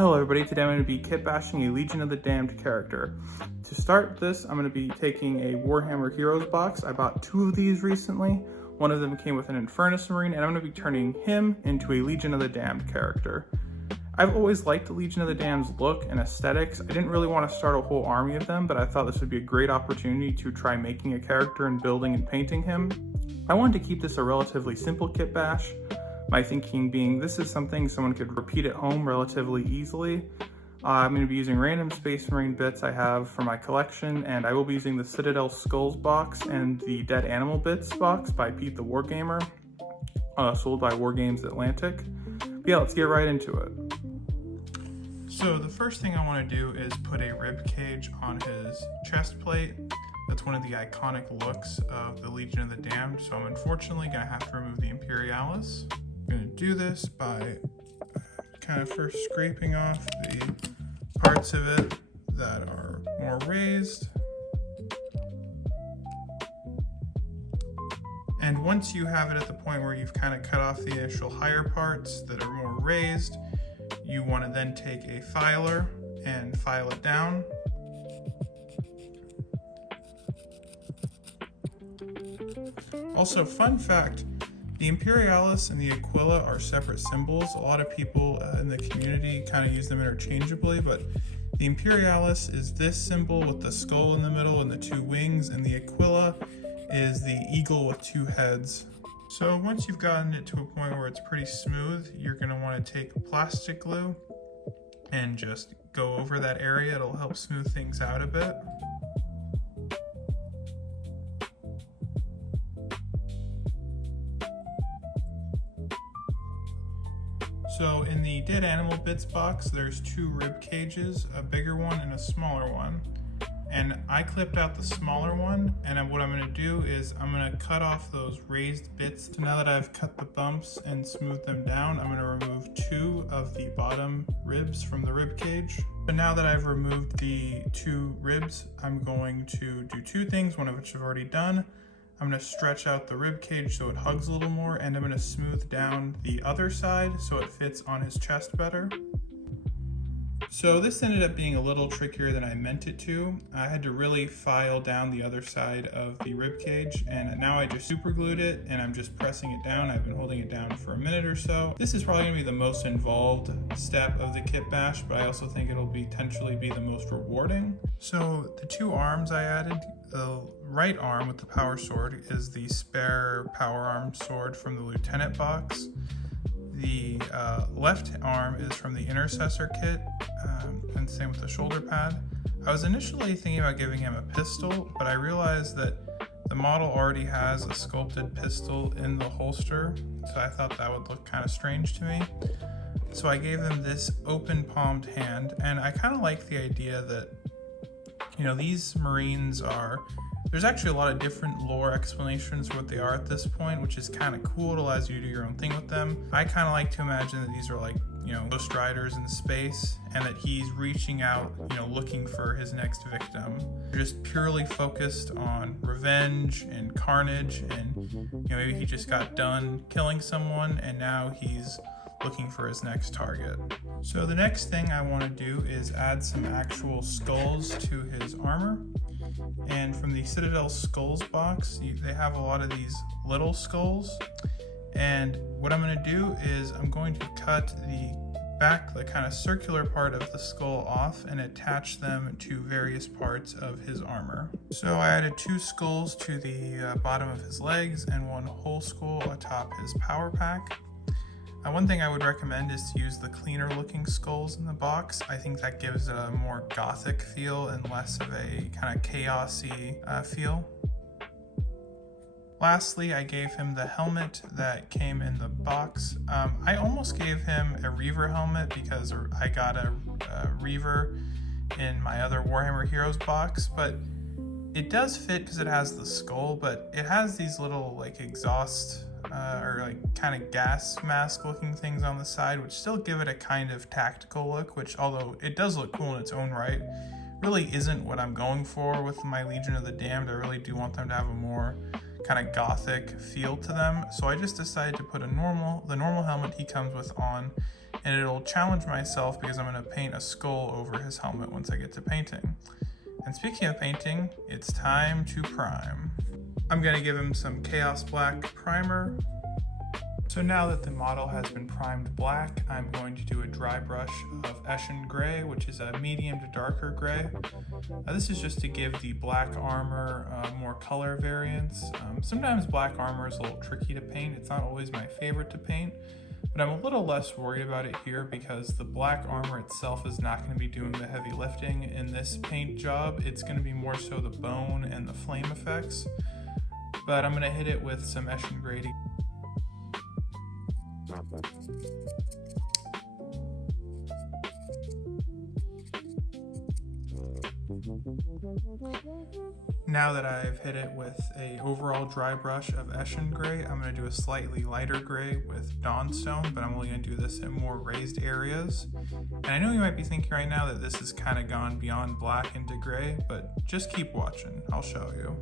Hello everybody, today I'm going to be kit bashing a Legion of the Damned character. To start this, I'm going to be taking a Warhammer Heroes box. I bought 2 of these recently. One of them came with an Infernus Marine, and I'm going to be turning him into a Legion of the Damned character. I've always liked the Legion of the Damned's look and aesthetics. I didn't really want to start a whole army of them, but I thought this would be a great opportunity to try making a character and building and painting him. I wanted to keep this a relatively simple kit bash. My thinking being this is something someone could repeat at home relatively easily. I'm going to be using random Space Marine bits I have for my collection, and I will be using the Citadel Skulls box and the Dead Animal Bits box by Pete the Wargamer, sold by Wargames Atlantic. But yeah, let's get right into it. So the first thing I want to do is put a rib cage on his chest plate. That's one of the iconic looks of the Legion of the Damned, so I'm unfortunately going to have to remove the Imperialis. I'm going to do this by kind of first scraping off the parts of it that are more raised. And once you have it at the point where you've kind of cut off the initial higher parts that are more raised, you want to then take a filer and file it down. Also, fun fact, the Imperialis and the Aquila are separate symbols. A lot of people in the community kind of use them interchangeably, but the Imperialis is this symbol with the skull in the middle and the 2 wings, and the Aquila is the eagle with 2 heads. So once you've gotten it to a point where it's pretty smooth, you're going to want to take plastic glue and just go over that area. It'll help smooth things out a bit. So in the Dead Animal Bits box, there's 2 rib cages, a bigger one and a smaller one. And I clipped out the smaller one, and what I'm going to do is I'm going to cut off those raised bits. So now that I've cut the bumps and smoothed them down, I'm going to remove 2 of the bottom ribs from the rib cage. But now that I've removed the 2 ribs, I'm going to do 2 things, one of which I've already done. I'm going to stretch out the rib cage so it hugs a little more, and I'm going to smooth down the other side so it fits on his chest better. So this ended up being a little trickier than I meant it to. I had to really file down the other side of the rib cage, and now I just super glued it and I'm just pressing it down. I've been holding it down for a minute or so. This is probably going to be the most involved step of the kit bash, but I also think it'll potentially be the most rewarding. So the 2 arms I added, the right arm with the power sword is the spare power arm sword from the Lieutenant box. The left arm is from the Intercessor kit, and same with the shoulder pad. I was initially thinking about giving him a pistol, but I realized that the model already has a sculpted pistol in the holster, so I thought that would look kind of strange to me. So I gave him this open palmed hand, and I kind of like the idea that, you know, these Marines there's actually a lot of different lore explanations for what they are at this point, which is kind of cool. It allows you to do your own thing with them. I kind of like to imagine that these are like, you know, Ghost Riders in space, and that he's reaching out, you know, looking for his next victim. Just purely focused on revenge and carnage, and, you know, maybe he just got done killing someone and now he's looking for his next target. So the next thing I want to do is add some actual skulls to his armor. And from the Citadel Skulls box, they have a lot of these little skulls. And what I'm going to do is I'm going to cut the back, the kind of circular part of the skull off, and attach them to various parts of his armor. So I added 2 skulls to the bottom of his legs and 1 whole skull atop his power pack. One thing I would recommend is to use the cleaner looking skulls in the box. I think that gives it a more gothic feel and less of a kind of chaosy feel. Lastly, I gave him the helmet that came in the box. I almost gave him a Reaver helmet because I got a Reaver in my other Warhammer Heroes box, but it does fit because it has the skull, but it has these little like exhaust or like kind of gas mask looking things on the side, which still give it a kind of tactical look, which, although it does look cool in its own right, really isn't what I'm going for with my Legion of the Damned. I really do want them to have a more kind of gothic feel to them. So I just decided to put the normal helmet he comes with on, and it'll challenge myself because I'm going to paint a skull over his helmet once I get to painting. And speaking of painting, it's time to prime. I'm going to give him some Chaos Black primer. So now that the model has been primed black, I'm going to do a dry brush of Eshin Gray, which is a medium to darker gray. This is just to give the black armor more color variance. Sometimes black armor is a little tricky to paint. It's not always my favorite to paint, but I'm a little less worried about it here because the black armor itself is not going to be doing the heavy lifting in this paint job. It's going to be more so the bone and the flame effects, but I'm going to hit it with some Eshin Gray. Now that I've hit it with a overall dry brush of Eshin Gray, I'm going to do a slightly lighter gray with Dawnstone, but I'm only going to do this in more raised areas. And I know you might be thinking right now that this has kind of gone beyond black into gray, but just keep watching, I'll show you.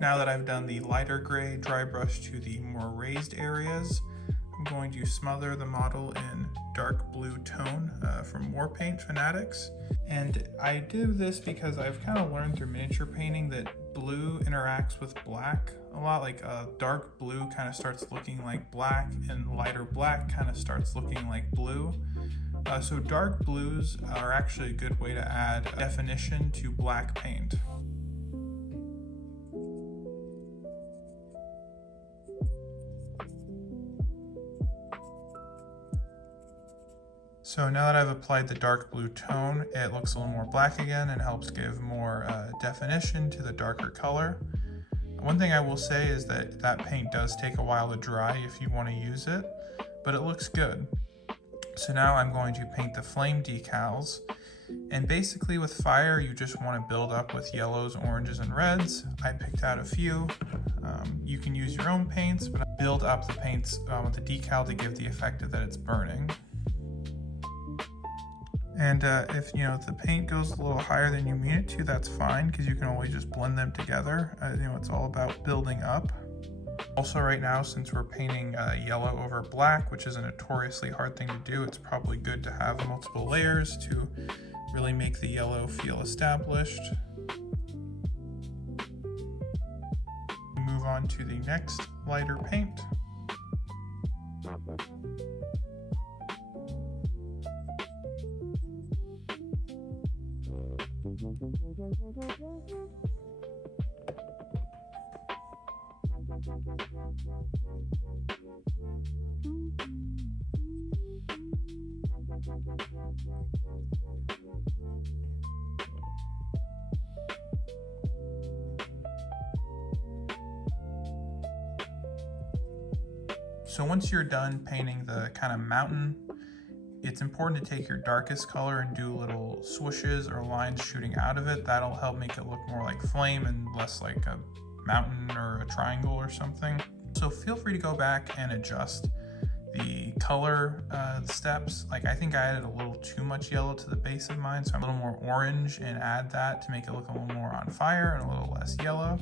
Now that I've done the lighter gray dry brush to the more raised areas, I'm going to smother the model in dark blue tone from Warpaint Fanatics. And I do this because I've kind of learned through miniature painting that blue interacts with black a lot. Like dark blue kind of starts looking like black and lighter black kind of starts looking like blue. So dark blues are actually a good way to add definition to black paint. So now that I've applied the dark blue tone, it looks a little more black again and helps give more definition to the darker color. One thing I will say is that that paint does take a while to dry if you want to use it, but it looks good. So now I'm going to paint the flame decals, and basically with fire you just want to build up with yellows, oranges, and reds. I picked out a few. You can use your own paints, but build up the paints with the decal to give the effect that it's burning. And if the paint goes a little higher than you mean it to, that's fine, because you can always just blend them together. It's all about building up. Also right now, since we're painting yellow over black, which is a notoriously hard thing to do, it's probably good to have multiple layers to really make the yellow feel established. Move on to the next lighter paint. So once you're done painting the kind of mountain, it's important to take your darkest color and do little swooshes or lines shooting out of it. That'll help make it look more like flame and less like a mountain or a triangle or something. So feel free to go back and adjust the color steps. Like I think I added a little too much yellow to the base of mine, so I'm a little more orange and add that to make it look a little more on fire and a little less yellow.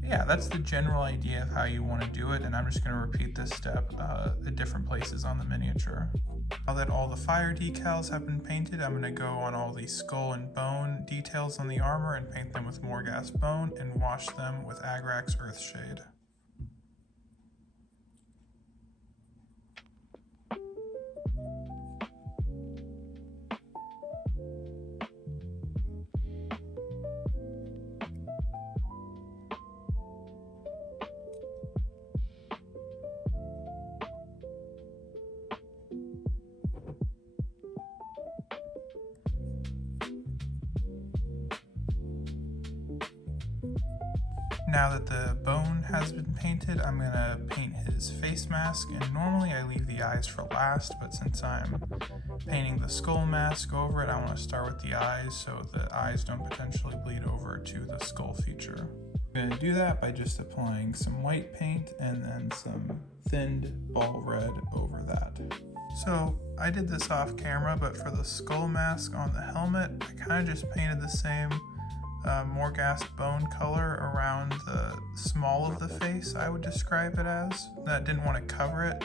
But yeah, that's the general idea of how you want to do it, and I'm just going to repeat this step at different places on the miniature. Now that all the fire decals have been painted, I'm going to go on all the skull and bone details on the armor and paint them with Morghast Bone and wash them with Agrax Earthshade. Now that the bone has been painted, I'm going to paint his face mask, and normally I leave the eyes for last, but since I'm painting the skull mask over it, I want to start with the eyes so the eyes don't potentially bleed over to the skull feature. I'm going to do that by just applying some white paint and then some thinned ball red over that. So I did this off camera, but for the skull mask on the helmet, I kind of just painted the same more gas bone color around the small of the face, I would describe it as. That didn't want to cover it,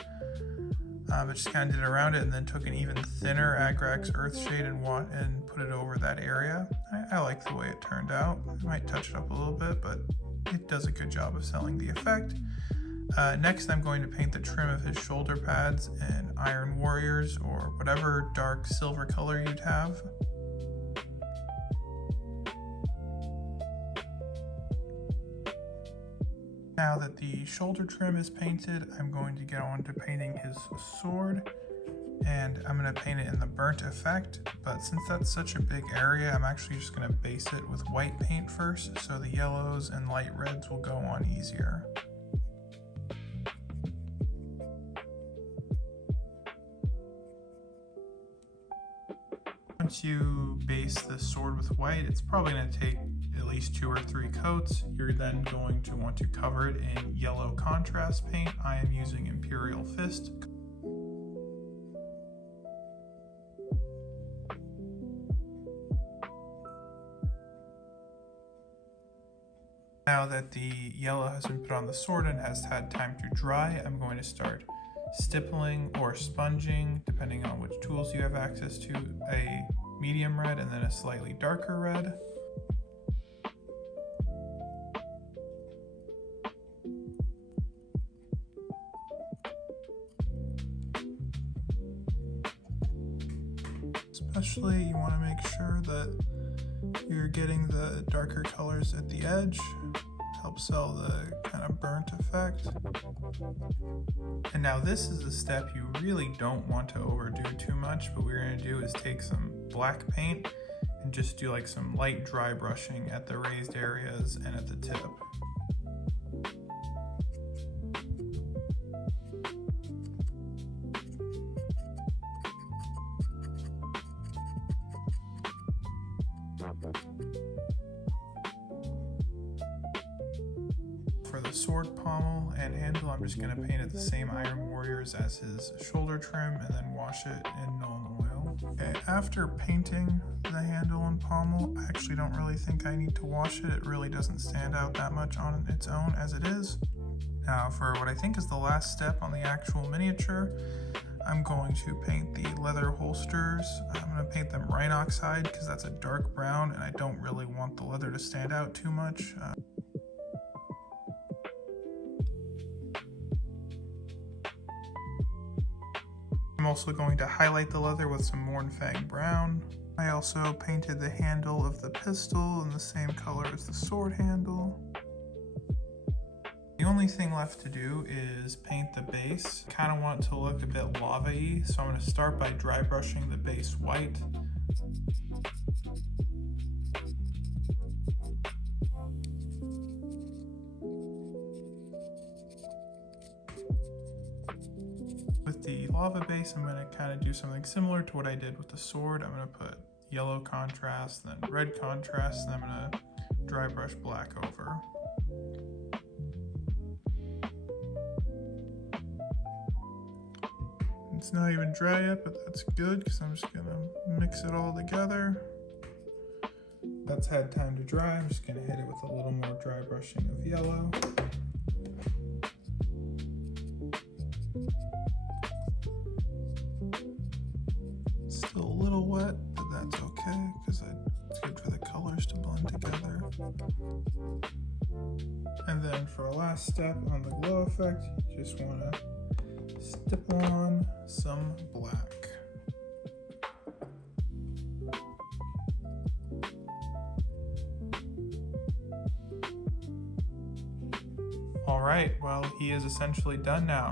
but just kind of did it around it, and then took an even thinner Agrax Earthshade and put it over that area. I like the way it turned out. I might touch it up a little bit, but it does a good job of selling the effect. Next, I'm going to paint the trim of his shoulder pads in Iron Warriors or whatever dark silver color you'd have. Now that the shoulder trim is painted, I'm going to get on to painting his sword, and I'm going to paint it in the burnt effect, but since that's such a big area, I'm actually just going to base it with white paint first, so the yellows and light reds will go on easier. Once you base the sword with white, it's probably going to take at least 2 or 3 coats. You're then going to want to cover it in yellow contrast paint. I am using Imperial Fist. Now that the yellow has been put on the sword and has had time to dry, I'm going to start stippling or sponging, depending on which tools you have access to, a medium red and then a slightly darker red. Especially, you want to make sure that you're getting the darker colors at the edge. Help sell the kind of burnt effect. And now this is a step you really don't want to overdo too much, but what we're going to do is take some black paint and just do like some light dry brushing at the raised areas and at the tip. For the sword pommel and handle, I'm just going to paint it the same Iron Warriors as his shoulder trim and then wash it in Nuln Oil. Okay, after painting the handle and pommel, I actually don't really think I need to wash it. It really doesn't stand out that much on its own as it is. Now for what I think is the last step on the actual miniature, I'm going to paint the leather holsters. I'm going to paint them Rhinox hide because that's a dark brown and I don't really want the leather to stand out too much. I'm also going to highlight the leather with some Mournfang brown. I also painted the handle of the pistol in the same color as the sword handle. The only thing left to do is paint the base. I kind of want it to look a bit lava-y, so I'm going to start by dry brushing the base white. With the lava base, I'm going to kind of do something similar to what I did with the sword. I'm going to put yellow contrast, then red contrast, and I'm going to dry brush black over. It's not even dry yet, but that's good because I'm just going to mix it all together. That's had time to dry. I'm just going to hit it with a little more dry brushing of yellow. Still a little wet, but that's okay because it's good for the colors to blend together. And then for our last step on the glow effect, you just want to stipple on some black. All right, well, he is essentially done now.